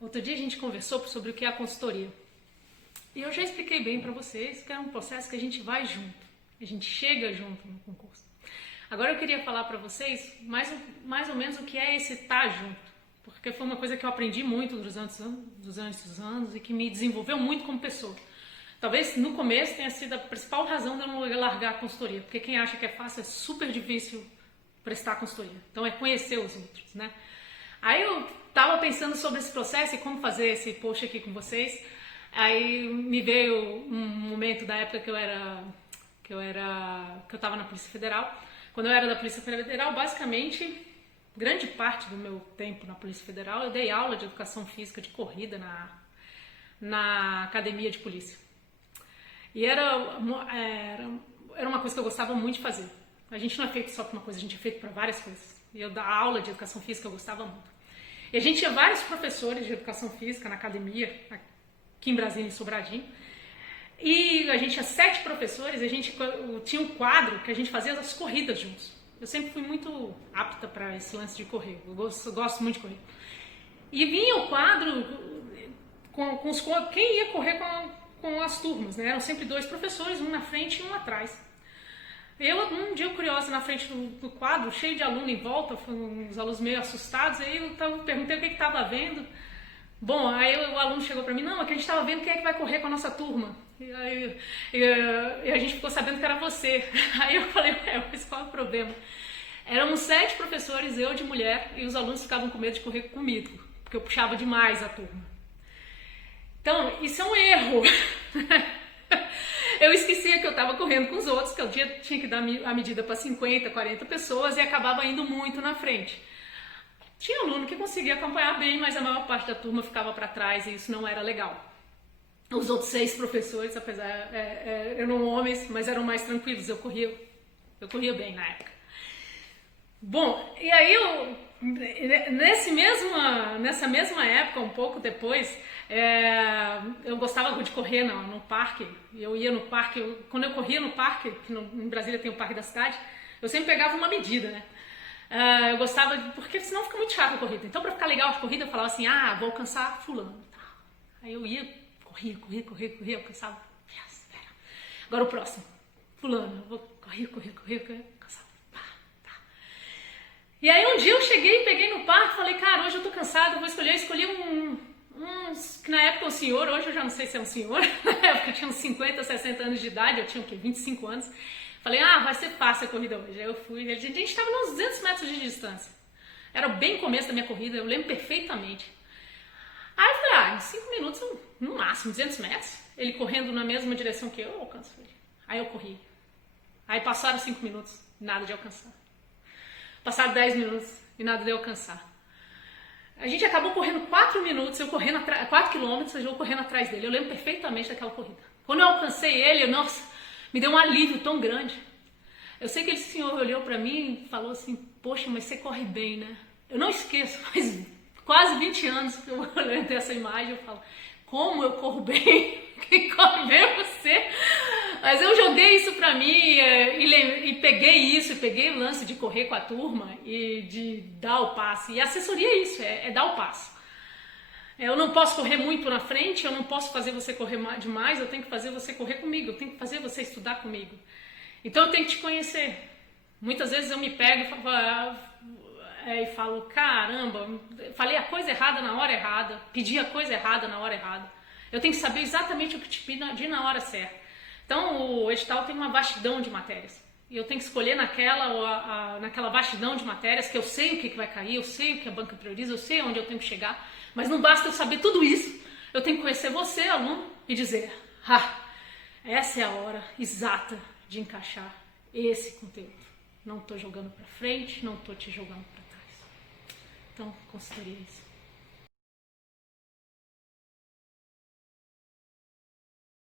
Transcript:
Outro dia a gente conversou sobre o que é a consultoria. E eu já expliquei bem para vocês que é um processo que a gente vai junto, a gente chega junto no concurso. Agora eu queria falar para vocês mais ou menos o que é esse estar junto, porque foi uma coisa que eu aprendi muito durante os anos e que me desenvolveu muito como pessoa. Talvez no começo tenha sido a principal razão de eu não largar a consultoria, porque quem acha que é fácil é super difícil prestar consultoria. Então é conhecer os outros, né? Aí eu tava pensando sobre esse processo e como fazer esse post aqui com vocês. Aí me veio um momento da época que eu tava na Polícia Federal. Quando eu era da Polícia Federal, basicamente, grande parte do meu tempo na Polícia Federal, eu dei aula de educação física de corrida na academia de polícia. E era uma coisa que eu gostava muito de fazer. A gente não é feito só para uma coisa, a gente é feito para várias coisas. E eu dar aula de educação física eu gostava muito. E a gente tinha vários professores de educação física na academia, aqui em Brasília, em Sobradinho. E a gente tinha 7 professores, a gente tinha um quadro que a gente fazia as corridas juntos. Eu sempre fui muito apta para esse lance de correr, eu gosto muito de correr. E vinha o quadro com quem ia correr com as turmas, né? Eram sempre 2 professores, um na frente e um atrás. Um dia curiosa na frente do quadro, cheio de aluno em volta, uns alunos meio assustados, aí eu perguntei o que estava vendo. Bom, aí o aluno chegou para mim, não, é que a gente estava vendo quem é que vai correr com a nossa turma. E a gente ficou sabendo que era você. Aí eu falei, mas qual é o problema? Éramos 7 professores, eu de mulher, e os alunos ficavam com medo de correr comigo, porque eu puxava demais a turma. Então, isso é um erro. Eu esquecia que eu estava correndo com os outros, que eu tinha que dar a medida para 50, 40 pessoas e acabava indo muito na frente. Tinha aluno que conseguia acompanhar bem, mas a maior parte da turma ficava para trás e isso não era legal. Os outros 6 professores, apesar eram homens, mas eram mais tranquilos, eu corria bem na época. Bom, e aí nessa mesma época, um pouco depois, eu gostava de correr no parque. Eu ia no parque, quando eu corria no parque, que em Brasília tem o Parque da Cidade, eu sempre pegava uma medida, né? Eu gostava, porque senão fica muito chato a corrida. Então, pra ficar legal a corrida, eu falava assim, vou alcançar fulano. Aí eu ia, corria, alcançava. Agora o próximo, fulano, eu vou correr, alcançava. E aí um dia eu cheguei, peguei no parque, falei, cara, hoje eu tô cansado, eu vou escolher. Eu escolhi que na época é um senhor, hoje eu já não sei se é um senhor, na época eu tinha uns 50, 60 anos de idade, eu tinha 25 anos. Falei, vai ser fácil a corrida hoje. Aí eu fui, a gente estava nos 200 metros de distância. Era bem o começo da minha corrida, eu lembro perfeitamente. Aí eu falei, em 5 minutos, no máximo, 200 metros, ele correndo na mesma direção que eu alcanço ele. Aí eu corri. Aí passaram 5 minutos, nada de alcançar. Passaram 10 minutos e nada de alcançar. A gente acabou correndo 4 minutos, 4 quilômetros, eu correndo atrás dele. Eu lembro perfeitamente daquela corrida. Quando eu alcancei ele, me deu um alívio tão grande. Eu sei que esse senhor olhou pra mim e falou assim, poxa, mas você corre bem, né? Eu não esqueço, faz quase 20 anos que eu olhando essa imagem, eu falo, como eu corro bem? Quem corre bem é você. Mas eu joguei isso pra mim e peguei o lance de correr com a turma e de dar o passe. E a assessoria é isso, é dar o passo. Eu não posso correr muito na frente, eu não posso fazer você correr demais, eu tenho que fazer você correr comigo, eu tenho que fazer você estudar comigo. Então eu tenho que te conhecer. Muitas vezes eu me pego e falo, caramba, falei a coisa errada na hora errada, pedi a coisa errada na hora errada. Eu tenho que saber exatamente o que te pedir na hora certa. Então o edital tem uma vastidão de matérias. E eu tenho que escolher naquela vastidão de matérias, que eu sei o que vai cair, eu sei o que a banca prioriza, eu sei onde eu tenho que chegar. Mas não basta eu saber tudo isso. Eu tenho que conhecer você, aluno, e dizer, essa é a hora exata de encaixar esse conteúdo. Não estou jogando para frente, não estou te jogando para trás. Então, consultoria isso.